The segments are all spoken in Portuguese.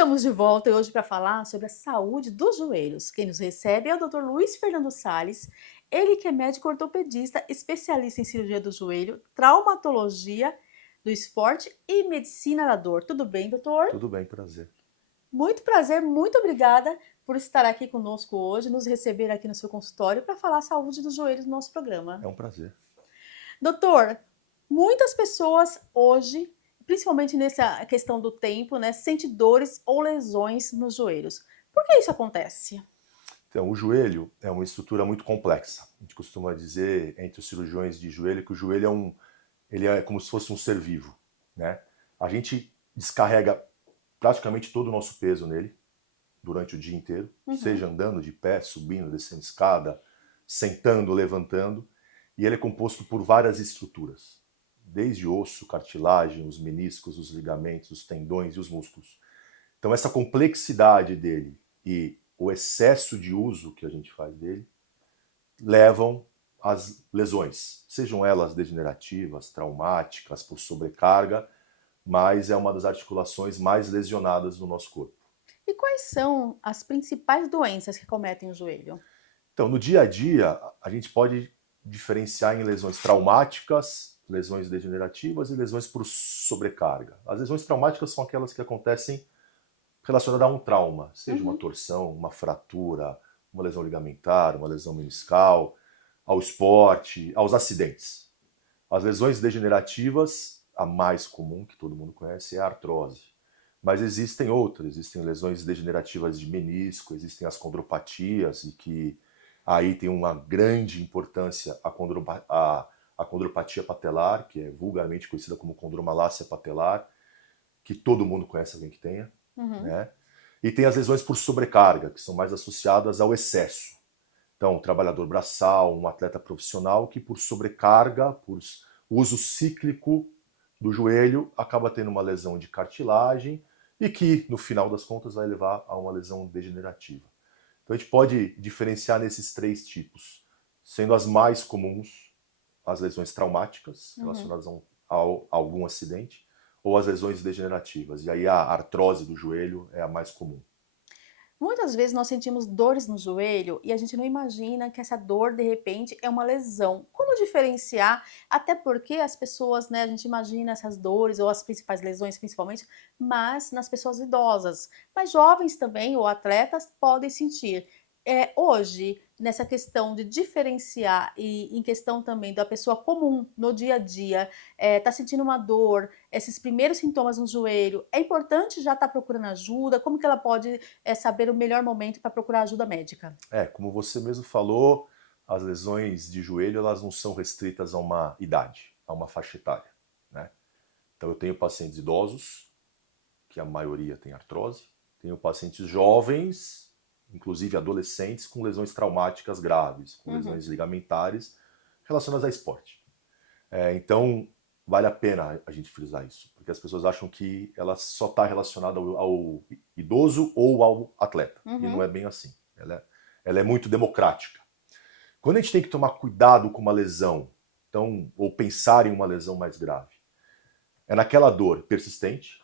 Estamos de volta hoje para falar sobre a saúde dos joelhos. Quem nos recebe é o Dr. Luiz Fernando Sales, ele que é médico ortopedista, especialista em cirurgia do joelho, traumatologia do esporte e medicina da dor. Tudo bem, doutor? Tudo bem, prazer. Muito prazer, muito obrigada por estar aqui conosco hoje, nos receber aqui no seu consultório para falar a saúde dos joelhos no nosso programa. É um prazer. Doutor, muitas pessoas hoje, principalmente nessa questão do tempo, né, sentem dores ou lesões nos joelhos. Por que isso acontece? Então, o joelho é uma estrutura muito complexa. A gente costuma dizer entre os cirurgiões de joelho que o joelho ele é como se fosse um ser vivo, né? A gente descarrega praticamente todo o nosso peso nele durante o dia inteiro, Uhum, seja andando de pé, subindo, descendo escada, sentando, levantando, e ele é composto por várias estruturas, desde osso, cartilagem, os meniscos, os ligamentos, os tendões e os músculos. Então, essa complexidade dele e o excesso de uso que a gente faz dele levam às lesões, sejam elas degenerativas, traumáticas, por sobrecarga, mas é uma das articulações mais lesionadas do nosso corpo. e quais são as principais doenças que cometem o joelho? Então, no dia a dia, a gente pode diferenciar em lesões traumáticas, lesões degenerativas e lesões por sobrecarga. As lesões traumáticas são aquelas que acontecem relacionada a um trauma, seja uma Uhum. torção, uma fratura, uma lesão ligamentar, uma lesão meniscal, ao esporte, aos acidentes. As lesões degenerativas, a mais comum que todo mundo conhece é a artrose. Mas existem outras, existem lesões degenerativas de menisco, existem as condropatias, e que aí tem uma grande importância a condropatia patelar, que é vulgarmente conhecida como condromalácia patelar, que todo mundo conhece alguém que tenha, Uhum. né? E tem as lesões por sobrecarga, que são mais associadas ao excesso. Então, um trabalhador braçal, um atleta profissional que por sobrecarga, por uso cíclico do joelho, acaba tendo uma lesão de cartilagem e que, no final das contas, vai levar a uma lesão degenerativa. Então, a gente pode diferenciar nesses três tipos, sendo as mais comuns as lesões traumáticas Uhum. relacionadas a algum acidente ou as lesões degenerativas. E aí a artrose do joelho é a mais comum. Muitas vezes nós sentimos dores no joelho e a gente não imagina que essa dor, de repente, é uma lesão. Como diferenciar? Até porque as pessoas, né, a gente imagina essas dores ou as principais lesões, principalmente, mas nas pessoas idosas. Mas jovens também ou atletas podem sentir. Hoje, nessa questão de diferenciar e em questão também da pessoa comum no dia a dia, tá sentindo uma dor, esses primeiros sintomas no joelho, é importante já estar procurando ajuda? Como que ela pode saber o melhor momento para procurar ajuda médica. Como você mesmo falou, as lesões de joelho elas não são restritas a uma idade, a uma faixa etária, né? Então eu tenho pacientes idosos, que a maioria tem artrose, tenho pacientes jovens, inclusive adolescentes, com lesões traumáticas graves, com Uhum. lesões ligamentares relacionadas a esporte. Então, vale a pena a gente frisar isso, porque as pessoas acham que ela só está relacionada ao idoso ou ao atleta, e não Uhum. é bem assim. Ela é muito democrática. Quando a gente tem que tomar cuidado com uma lesão, então, ou pensar em uma lesão mais grave, é naquela dor persistente,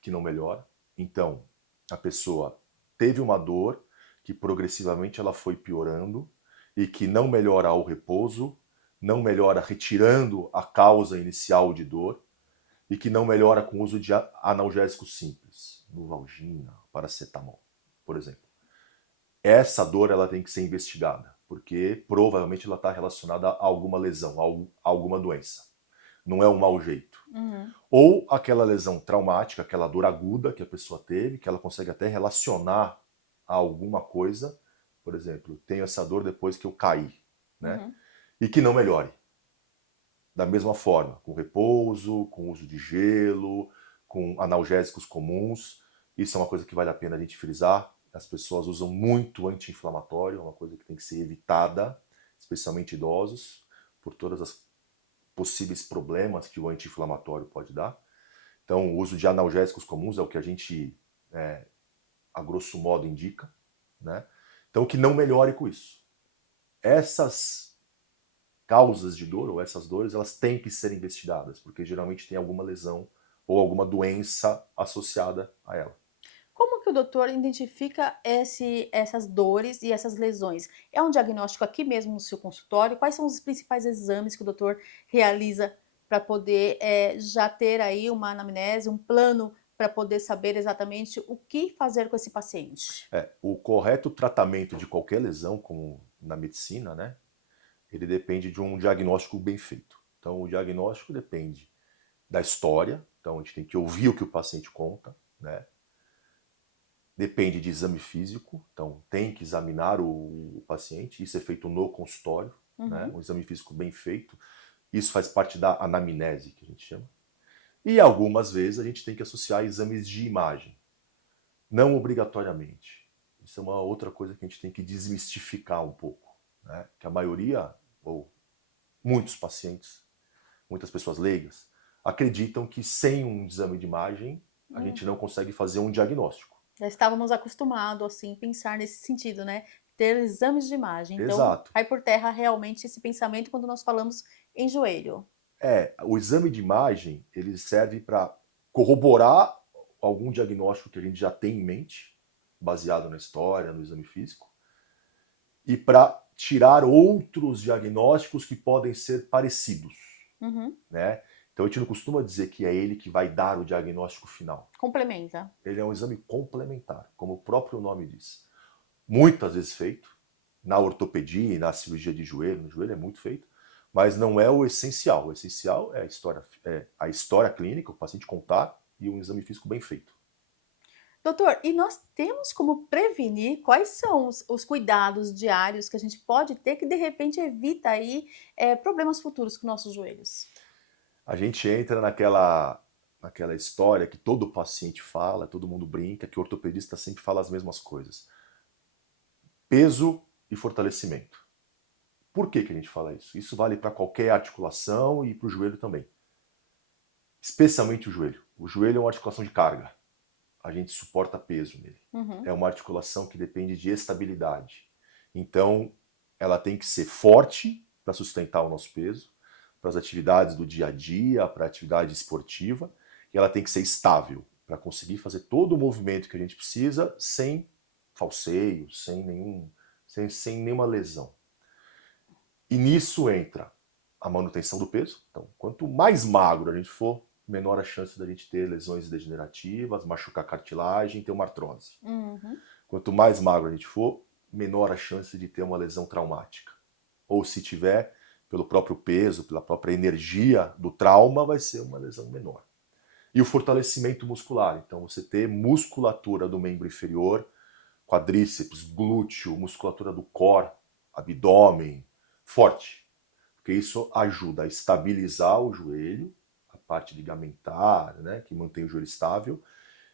que não melhora. Então, a pessoa teve uma dor que progressivamente ela foi piorando e que não melhora ao repouso, não melhora retirando a causa inicial de dor e que não melhora com o uso de analgésicos simples, Novalgina, paracetamol, por exemplo. Essa dor ela tem que ser investigada, porque provavelmente ela está relacionada a alguma lesão, a alguma doença. Não é um mau jeito. Uhum. Ou aquela lesão traumática, aquela dor aguda que a pessoa teve, que ela consegue até relacionar a alguma coisa. Por exemplo, tenho essa dor depois que eu caí, né? Uhum. E que não melhore. Da mesma forma, com repouso, com uso de gelo, com analgésicos comuns. Isso é uma coisa que vale a pena a gente frisar. As pessoas usam muito anti-inflamatório, é uma coisa que tem que ser evitada, especialmente idosos, por todas as possíveis problemas que o anti-inflamatório pode dar. Então, o uso de analgésicos comuns é o que a gente, a grosso modo, indica, né? Então, que não melhore com isso. Essas causas de dor, ou essas dores, elas têm que ser investigadas, porque geralmente tem alguma lesão ou alguma doença associada a ela. Como que o doutor identifica essas dores e essas lesões? É um diagnóstico aqui mesmo no seu consultório? Quais são os principais exames que o doutor realiza para poder já ter aí uma anamnese, um plano para poder saber exatamente o que fazer com esse paciente? O correto tratamento de qualquer lesão, como na medicina, né, ele depende de um diagnóstico bem feito. Então, o diagnóstico depende da história, então a gente tem que ouvir o que o paciente conta, né? Depende de exame físico, então tem que examinar o paciente, isso é feito no consultório, né? Uhum. Um exame físico bem feito, isso faz parte da anamnese, que a gente chama. E algumas vezes a gente tem que associar exames de imagem, não obrigatoriamente. Isso é uma outra coisa que a gente tem que desmistificar um pouco, né? Que a maioria, ou muitos pacientes, muitas pessoas leigas, acreditam que sem um exame de imagem a gente não Uhum. consegue fazer um diagnóstico. Já estávamos acostumados, assim, pensar nesse sentido, né? Ter exames de imagem. Então, Exato. cai por terra realmente esse pensamento quando nós falamos em joelho. O exame de imagem, ele serve para corroborar algum diagnóstico que a gente já tem em mente, baseado na história, no exame físico, e para tirar outros diagnósticos que podem ser parecidos, Uhum. né? Então a gente não costuma dizer que é ele que vai dar o diagnóstico final. Complementa. Ele é um exame complementar, como o próprio nome diz. Muitas vezes feito, na ortopedia e na cirurgia de joelho, no joelho é muito feito, mas não é o essencial. O essencial é a história clínica, o paciente contar e um exame físico bem feito. Doutor, e nós temos como prevenir quais são os cuidados diários que a gente pode ter que de repente evita aí problemas futuros com nossos joelhos? A gente entra naquela história que todo paciente fala, todo mundo brinca, que o ortopedista sempre fala as mesmas coisas. Peso e fortalecimento. Por que a gente fala isso? Isso vale para qualquer articulação e para o joelho também. Especialmente o joelho. O joelho é uma articulação de carga. A gente suporta peso nele. Uhum. É uma articulação que depende de estabilidade. Então, ela tem que ser forte para sustentar o nosso peso, para as atividades do dia a dia, para a atividade esportiva, e ela tem que ser estável para conseguir fazer todo o movimento que a gente precisa sem falseio, sem nenhuma lesão. E nisso entra a manutenção do peso. Então, quanto mais magro a gente for, menor a chance da gente ter lesões degenerativas, machucar cartilagem, ter uma artrose. Uhum. Quanto mais magro a gente for, menor a chance de ter uma lesão traumática. Ou se tiver, pelo próprio peso, pela própria energia do trauma, vai ser uma lesão menor. E o fortalecimento muscular. Então, você ter musculatura do membro inferior, quadríceps, glúteo, musculatura do core, abdômen, forte. Porque isso ajuda a estabilizar o joelho, a parte ligamentar, né, que mantém o joelho estável,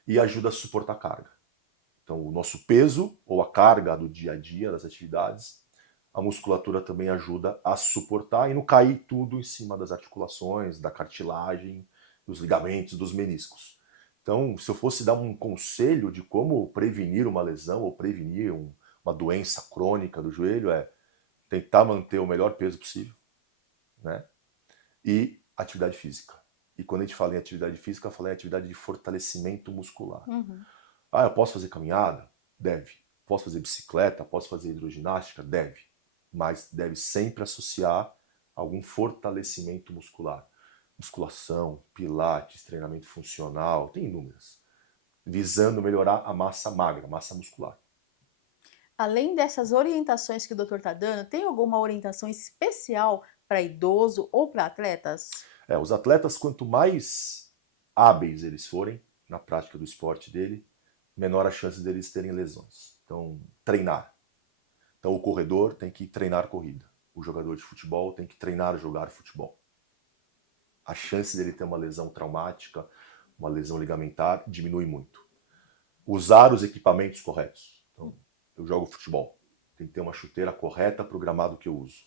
e ajuda a suportar a carga. Então, o nosso peso ou a carga do dia a dia, das atividades, a musculatura também ajuda a suportar e não cair tudo em cima das articulações, da cartilagem, dos ligamentos, dos meniscos. Então, se eu fosse dar um conselho de como prevenir uma lesão ou prevenir uma doença crônica do joelho, é tentar manter o melhor peso possível, né? E atividade física. E quando a gente fala em atividade física, eu falei em atividade de fortalecimento muscular. Uhum. Ah, eu posso fazer caminhada? Deve. Posso fazer bicicleta? Posso fazer hidroginástica? Deve. Mas deve sempre associar algum fortalecimento muscular. Musculação, pilates, treinamento funcional, tem inúmeras. Visando melhorar a massa magra, a massa muscular. Além dessas orientações que o doutor está dando, tem alguma orientação especial para idoso ou para atletas? Os atletas, quanto mais hábeis eles forem na prática do esporte dele, menor a chance deles terem lesões. Então, treinar. Então, o corredor tem que treinar corrida. O jogador de futebol tem que treinar jogar futebol. A chance dele ter uma lesão traumática, uma lesão ligamentar, diminui muito. Usar os equipamentos corretos. Então, eu jogo futebol. Tem que ter uma chuteira correta para o gramado que eu uso.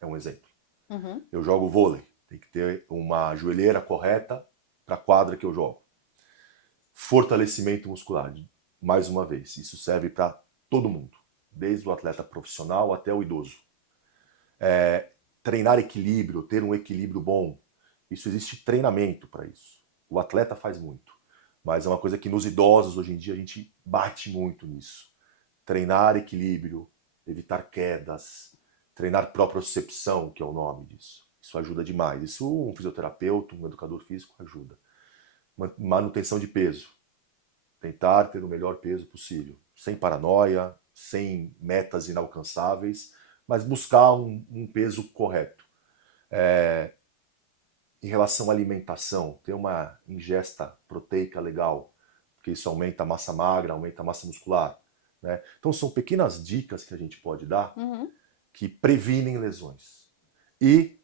É um exemplo. Uhum. Eu jogo vôlei. Tem que ter uma joelheira correta para a quadra que eu jogo. Fortalecimento muscular. Mais uma vez, isso serve para todo mundo. Desde o atleta profissional até o idoso. Treinar equilíbrio, ter um equilíbrio bom. Isso existe treinamento para isso. O atleta faz muito. Mas é uma coisa que nos idosos, hoje em dia, a gente bate muito nisso. Treinar equilíbrio, evitar quedas, treinar propriocepção, que é o nome disso. Isso ajuda demais. Isso um fisioterapeuta, um educador físico ajuda. Manutenção de peso. Tentar ter o melhor peso possível. Sem paranoia, sem metas inalcançáveis, mas buscar um peso correto. Em relação à alimentação, ter uma ingesta proteica legal, porque isso aumenta a massa magra, aumenta a massa muscular. Né? Então são pequenas dicas que a gente pode dar Uhum. que previnem lesões. E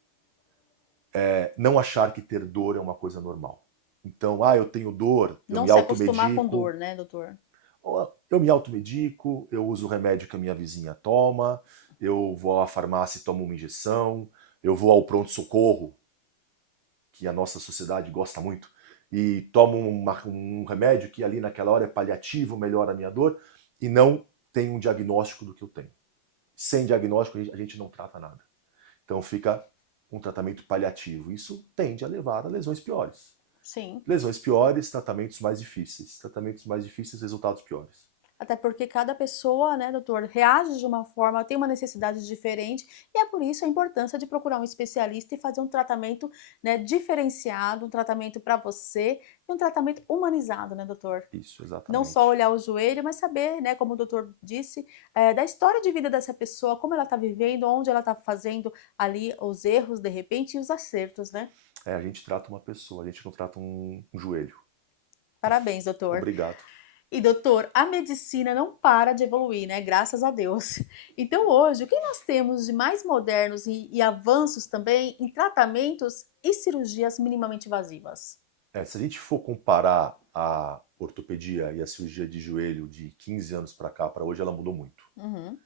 não achar que ter dor é uma coisa normal. Então, eu tenho dor, eu Não me se acostumar com automedico, dor, né, doutor? eu me automedico, eu uso o remédio que a minha vizinha toma, eu vou à farmácia e tomo uma injeção, eu vou ao pronto-socorro, que a nossa sociedade gosta muito, e tomo um remédio que ali naquela hora é paliativo, melhora a minha dor, e não tem um diagnóstico do que eu tenho. Sem diagnóstico, a gente não trata nada. Então fica um tratamento paliativo. Isso tende a levar a lesões piores. Sim. Lesões piores, tratamentos mais difíceis. Tratamentos mais difíceis, resultados piores. Até porque cada pessoa, né, doutor, reage de uma forma, tem uma necessidade diferente, e é por isso a importância de procurar um especialista e fazer um tratamento, né, diferenciado, um tratamento para você e um tratamento humanizado, né, doutor? Isso, Não só exatamente. olhar o joelho, mas saber, né, como o doutor disse, da história de vida dessa pessoa, como ela está vivendo, onde ela está fazendo ali os erros, de repente, e os acertos, né? A gente trata uma pessoa, a gente não trata um joelho. Parabéns, doutor. Obrigado. E doutor, a medicina não para de evoluir, né? Graças a Deus. Então hoje, o que nós temos de mais modernos e avanços também em tratamentos e cirurgias minimamente invasivas? Se a gente for comparar a ortopedia e a cirurgia de joelho de 15 anos para cá, para hoje, ela mudou muito. Uhum,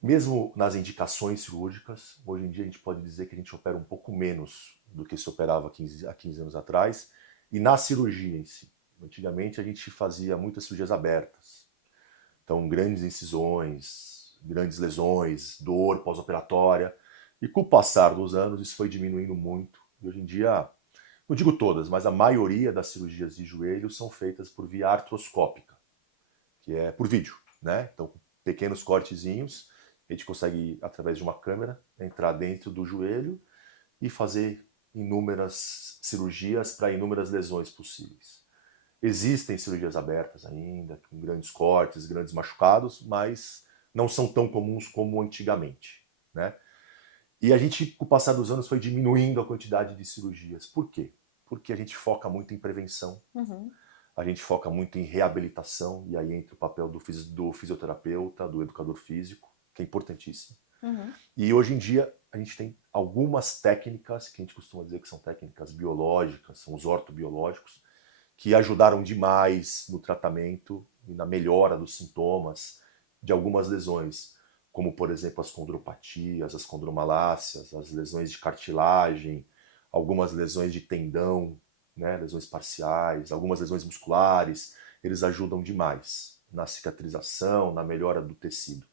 Mesmo nas indicações cirúrgicas, hoje em dia a gente pode dizer que a gente opera um pouco menos do que se operava há 15 anos atrás. E na cirurgia em si. Antigamente a gente fazia muitas cirurgias abertas. Então, grandes incisões, grandes lesões, dor pós-operatória. E com o passar dos anos, isso foi diminuindo muito. E hoje em dia, não digo todas, mas a maioria das cirurgias de joelho são feitas por via artroscópica, que é por vídeo, né? Então, com pequenos cortezinhos, a gente consegue, através de uma câmera, entrar dentro do joelho e fazer inúmeras cirurgias para inúmeras lesões possíveis. Existem cirurgias abertas ainda, com grandes cortes, grandes machucados, mas não são tão comuns como antigamente, né? E a gente, com o passar dos anos, foi diminuindo a quantidade de cirurgias. Por quê? Porque a gente foca muito em prevenção, uhum, a gente foca muito em reabilitação, e aí entra o papel do fisioterapeuta, do educador físico, que é importantíssimo. uhum, E hoje em dia a gente tem algumas técnicas, que a gente costuma dizer que são técnicas biológicas, são os ortobiológicos, que ajudaram demais no tratamento e na melhora dos sintomas de algumas lesões, como por exemplo as condropatias, as condromalácias, as lesões de cartilagem, algumas lesões de tendão, né, lesões parciais, algumas lesões musculares. Eles ajudam demais na cicatrização, na melhora do tecido.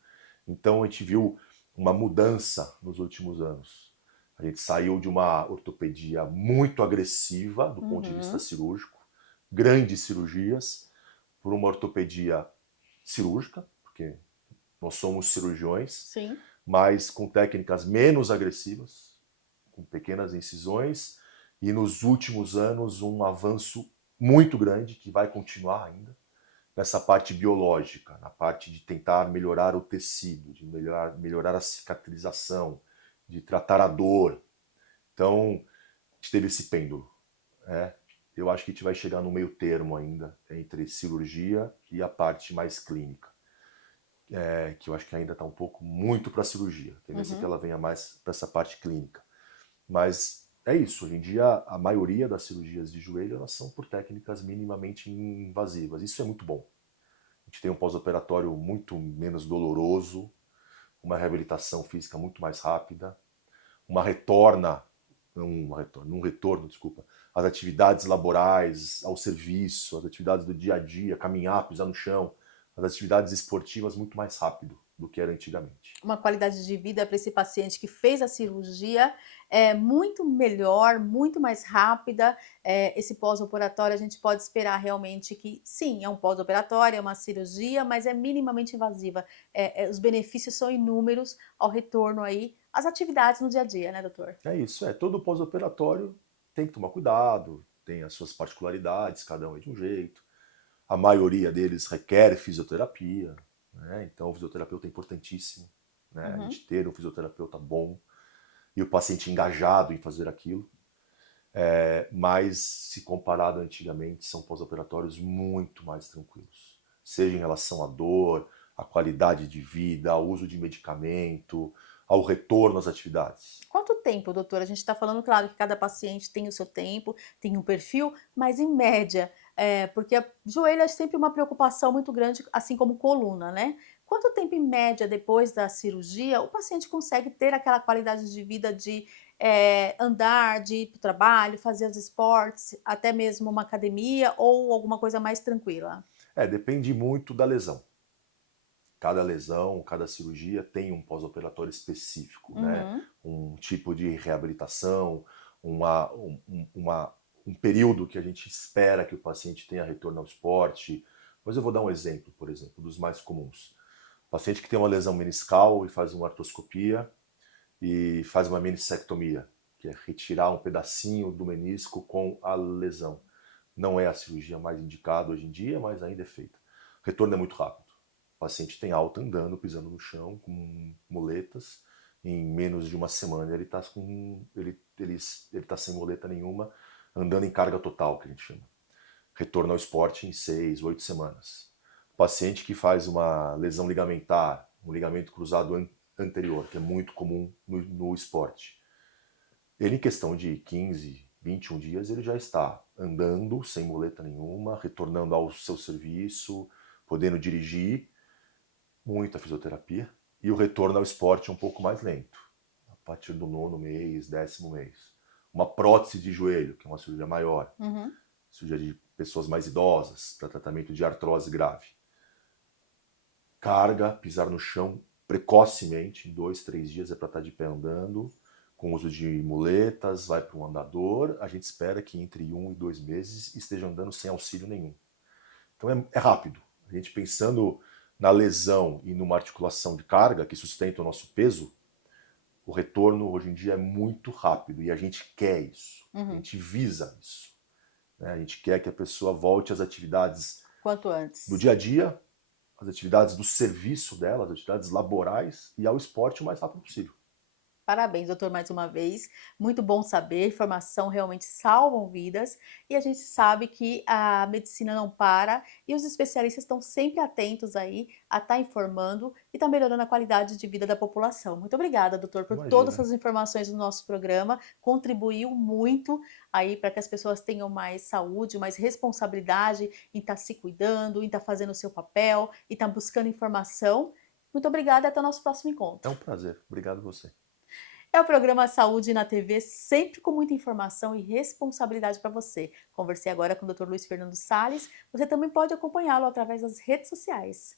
Então a gente viu uma mudança nos últimos anos. A gente saiu de uma ortopedia muito agressiva do ponto de vista uhum. cirúrgico, grandes cirurgias, por uma ortopedia cirúrgica, porque nós somos cirurgiões, Sim. mas com técnicas menos agressivas, com pequenas incisões, e nos últimos anos um avanço muito grande que vai continuar ainda nessa parte biológica, na parte de tentar melhorar o tecido, de melhorar a cicatrização, de tratar a dor. Então, a gente teve esse pêndulo. Né? Eu acho que a gente vai chegar no meio termo ainda entre cirurgia e a parte mais clínica, que eu acho que ainda está um pouco muito para a cirurgia. A tendência é que Uhum. ela venha mais para essa parte clínica. Mas é isso. Hoje em dia, a maioria das cirurgias de joelho elas são por técnicas minimamente invasivas. Isso é muito bom. A gente tem um pós-operatório muito menos doloroso, uma reabilitação física muito mais rápida, uma retorna, um retorno, desculpa, às atividades laborais, ao serviço, às atividades do dia a dia, caminhar, pisar no chão, às atividades esportivas muito mais rápido. do que era antigamente. Uma qualidade de vida para esse paciente que fez a cirurgia é muito melhor, muito mais rápida. Esse pós-operatório a gente pode esperar realmente que, sim, é um pós-operatório, é uma cirurgia, mas é minimamente invasiva. Os benefícios são inúmeros ao retorno aí às atividades no dia a dia, né, doutor? É isso, todo pós-operatório tem que tomar cuidado, tem as suas particularidades, cada um é de um jeito. A maioria deles requer fisioterapia, né? Então o fisioterapeuta é importantíssimo, né? A Uhum. gente ter um fisioterapeuta bom e o paciente engajado em fazer aquilo. Mas se comparado antigamente, são pós-operatórios muito mais tranquilos. Seja em relação à dor, à qualidade de vida, ao uso de medicamento, ao retorno às atividades. Quanto tempo, doutor? A gente está falando, claro, que cada paciente tem o seu tempo, tem um perfil, mas em média, porque joelho é sempre uma preocupação muito grande, assim como coluna, né? Quanto tempo, em média, depois da cirurgia, o paciente consegue ter aquela qualidade de vida de andar, de ir para o trabalho, fazer os esportes, até mesmo uma academia ou alguma coisa mais tranquila? Depende muito da lesão. Cada lesão, cada cirurgia tem um pós-operatório específico, né? Uhum. Um tipo de reabilitação, uma, um período que a gente espera que o paciente tenha retorno ao esporte. Mas eu vou dar um exemplo, por exemplo, dos mais comuns. O paciente que tem uma lesão meniscal e faz uma artroscopia e faz uma meniscectomia, que é retirar um pedacinho do menisco com a lesão. Não é a cirurgia mais indicada hoje em dia, mas ainda é feita. O retorno é muito rápido. O paciente tem alta andando, pisando no chão, com muletas. Em menos de uma semana ele tá sem muleta nenhuma, andando em carga total, que a gente chama. Retorno ao esporte em 6, 8 semanas. O paciente que faz uma lesão ligamentar, um ligamento cruzado anterior, que é muito comum no esporte. Ele, em questão de 15, 21 dias, ele já está andando sem muleta nenhuma, retornando ao seu serviço, podendo dirigir, muita fisioterapia, e o retorno ao esporte é um pouco mais lento, a partir do 9º mês, 10º mês. Uma prótese de joelho, que é uma cirurgia maior, Uhum. cirurgia de pessoas mais idosas, para tratamento de artrose grave. Carga, pisar no chão precocemente, em 2, 3 dias é para estar de pé andando, com uso de muletas, vai para um andador, a gente espera que entre 1 e 2 meses esteja andando sem auxílio nenhum. Então é rápido. A gente pensando na lesão e numa articulação de carga que sustenta o nosso peso, o retorno hoje em dia é muito rápido e a gente quer isso, a Uhum. gente visa isso, né? A gente quer que a pessoa volte às atividades Quanto do antes? dia a dia, às atividades do serviço dela, às atividades laborais e ao esporte o mais rápido possível. Parabéns, doutor, mais uma vez. Muito bom saber, informação realmente salvam vidas e a gente sabe que a medicina não para e os especialistas estão sempre atentos aí a estar informando e estar melhorando a qualidade de vida da população. Muito obrigada, doutor, por todas Imagina. essas informações do nosso programa. Contribuiu muito aí para que as pessoas tenham mais saúde, mais responsabilidade em estar se cuidando, em estar fazendo o seu papel, e estar buscando informação. Muito obrigada e até o nosso próximo É encontro. um prazer. Obrigado a você. É o programa Saúde na TV, sempre com muita informação e responsabilidade para você. Conversei agora com o Dr. Luiz Fernando Sales. Você também pode acompanhá-lo através das redes sociais.